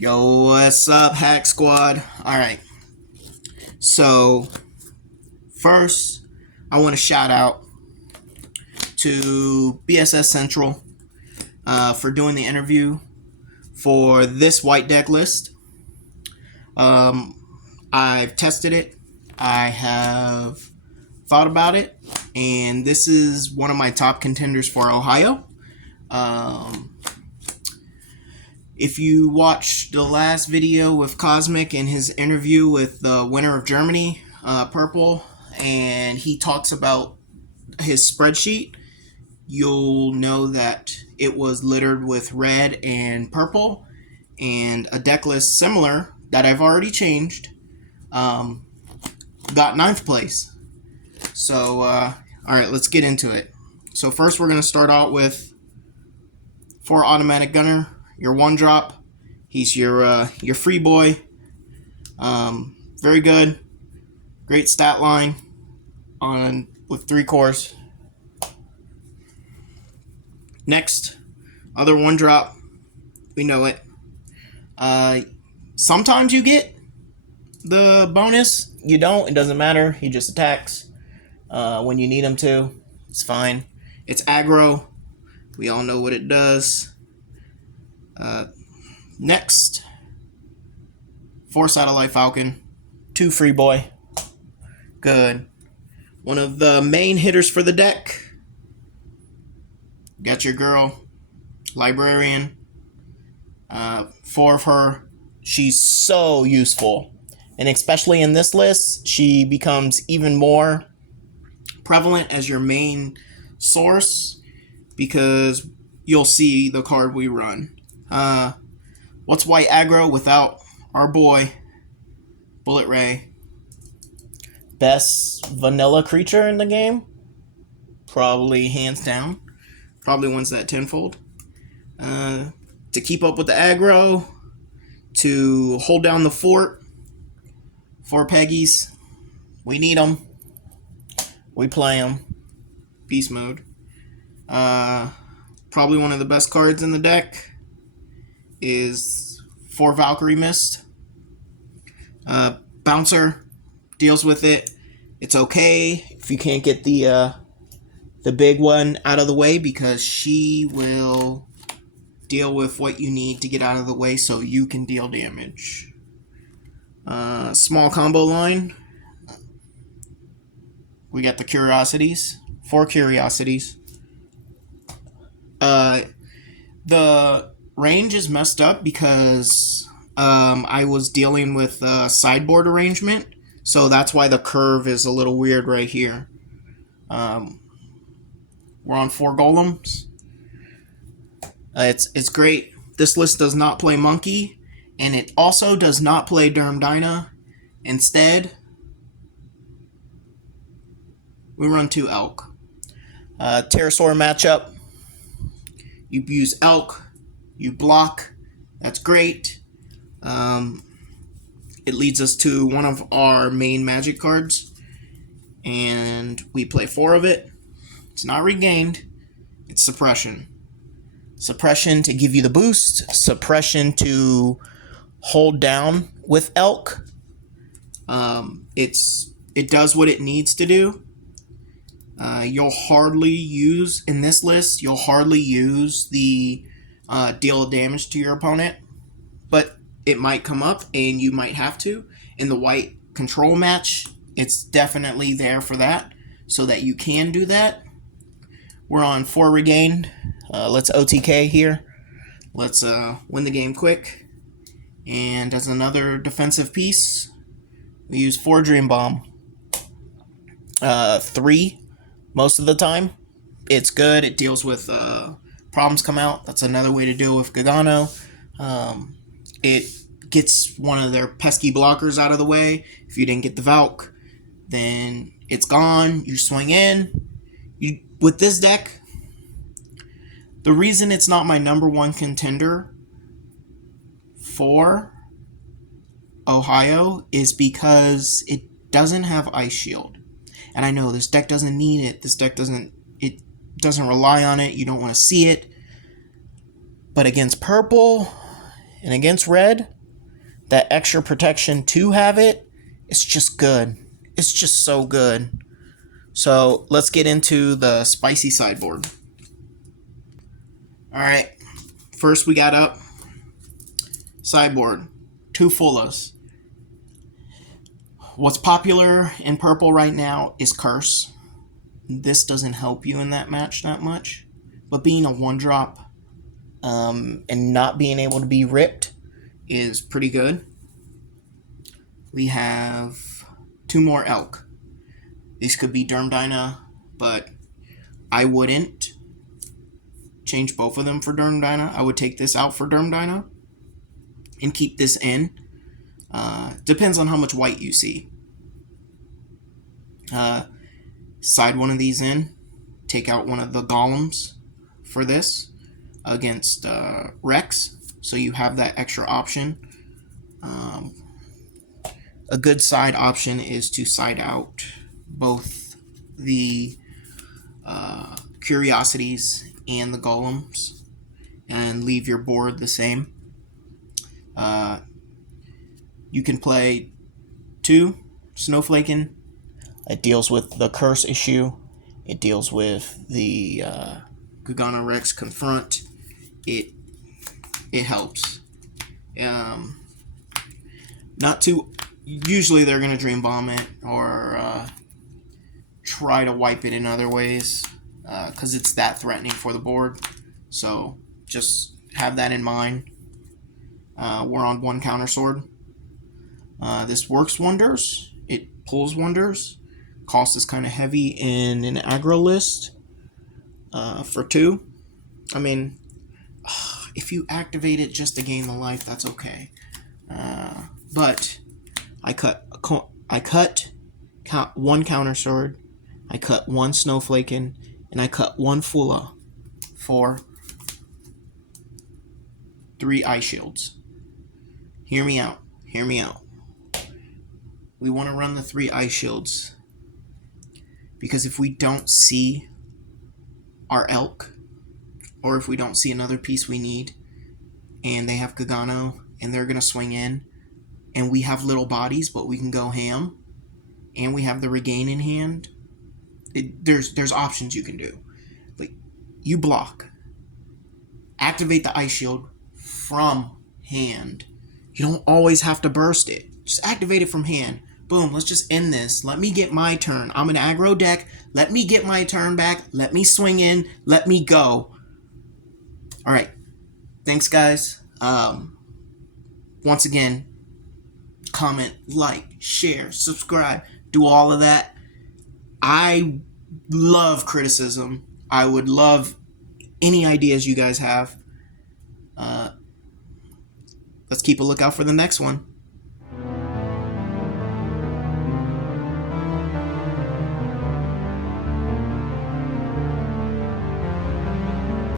Yo, what's up, Hack Squad? Alright, so first, I want to shout out to BSS Central for doing the interview for this white deck list. I've tested it, I have thought about it, and this is one of my top contenders for Ohio. If you watched the last video with Cosmic and his interview with the winner of Germany, Purple, and he talks about his spreadsheet, you'll know that it was littered with red and purple, and a deck list similar that I've already changed got 9th place. So, alright, let's get into it. So first we're going to start out with 4 automatic gunner. Your 1-drop, he's your free boy. Very good, great stat line with 3 cores. Next, other 1-drop, we know it. Sometimes you get the bonus, you don't. It doesn't matter. He just attacks when you need him to. It's fine. It's aggro. We all know what it does. Next, 4 Satellite Falcon, 2 Free Boy. Good. One of the main hitters for the deck. Got your girl, Librarian. 4 of her. She's so useful. And especially in this list, she becomes even more prevalent as your main source because you'll see the card we run. What's white aggro without our boy, Bullet Ray? Best vanilla creature in the game? Probably hands down. Probably wins that tenfold. To keep up with the aggro, to hold down the fort, 4 Peggies. We need them. We play them. Beast mode. Probably one of the best cards in the deck is 4 Valkyrie Mist. Bouncer deals with it. It's okay if you can't get the big one out of the way because she will deal with what you need to get out of the way so you can deal damage. Small combo line. We got the Curiosities. 4 Curiosities. The range is messed up because I was dealing with sideboard arrangement, so that's why the curve is a little weird right here. We're on 4 golems. It's great. This list does not play Monkey, and it also does not play Durham Dyna. Instead, we run 2 Elk. Terrasaur matchup. You use Elk, you block. That's great. It leads us to one of our main magic cards, and we play 4 of it. It's not regained, it's suppression. Suppression to give you the boost, suppression to hold down with Elk. It does what it needs to do. You'll hardly use, in this list, you'll hardly use the deal damage to your opponent, but it might come up and you might have to. In the white control match, it's definitely there for that, so that you can do that. We're on 4 regained. Let's OTK here. Let's win the game quick. And as another defensive piece, we use 4 Dream Bomb. 3 most of the time. It's good. It deals with problems come out. That's another way to deal with Gagano. It gets one of their pesky blockers out of the way. If you didn't get the Valk, then it's gone. You swing in. With this deck, the reason it's not my number 1 contender for Ohio is because it doesn't have Ice Shield. And I know this deck doesn't need it. This deck doesn't rely on it. You don't want to see it. But against purple, And against red, that extra protection to have it, it's just good. It's just so good. So let's get into the spicy sideboard. Alright, first we got up sideboard, 2 Fulas. What's popular in purple right now is Curse. This doesn't help you in that match that much, but being a 1-drop and not being able to be ripped is pretty good. We have 2 more Elk. These could be Dermdyna, but I wouldn't change both of them for Dermdyna. I would take this out for Dermdyna and keep this in. Depends on how much white you see. Side one of these in. Take out one of the golems for this against Rex. So you have that extra option. A good side option is to side out both the Curiosities and the Golems and leave your board the same. You can play 2 Snowflaking. It deals with the Curse issue. It deals with the Gagana Rex Confront. It helps. Not too... Usually they're going to Dream Bomb it or try to wipe it in other ways because it's that threatening for the board. So just have that in mind. We're on 1 counter sword. This works wonders. It pulls wonders. Cost is kind of heavy in an aggro list for 2. I mean, if you activate it just to gain the life, that's okay. But I cut 1 counter sword, I cut 1 Snowflaking, and I cut 1 Fula for 3 Ice Shields. Hear me out. Hear me out. We want to run the 3 Ice Shields because if we don't see our Elk, or if we don't see another piece we need, and they have Gagano, and they're going to swing in, and we have little bodies, but we can go ham, and we have the Regain in hand, there's options you can do. But you block. Activate the Ice Shield from hand. You don't always have to burst it. Just activate it from hand. Boom, let's just end this. Let me get my turn. I'm an aggro deck. Let me get my turn back. Let me swing in. Let me go. All right. Thanks, guys. Once again, comment, like, share, subscribe, do all of that. I love criticism. I would love any ideas you guys have. Let's keep a lookout for the next one.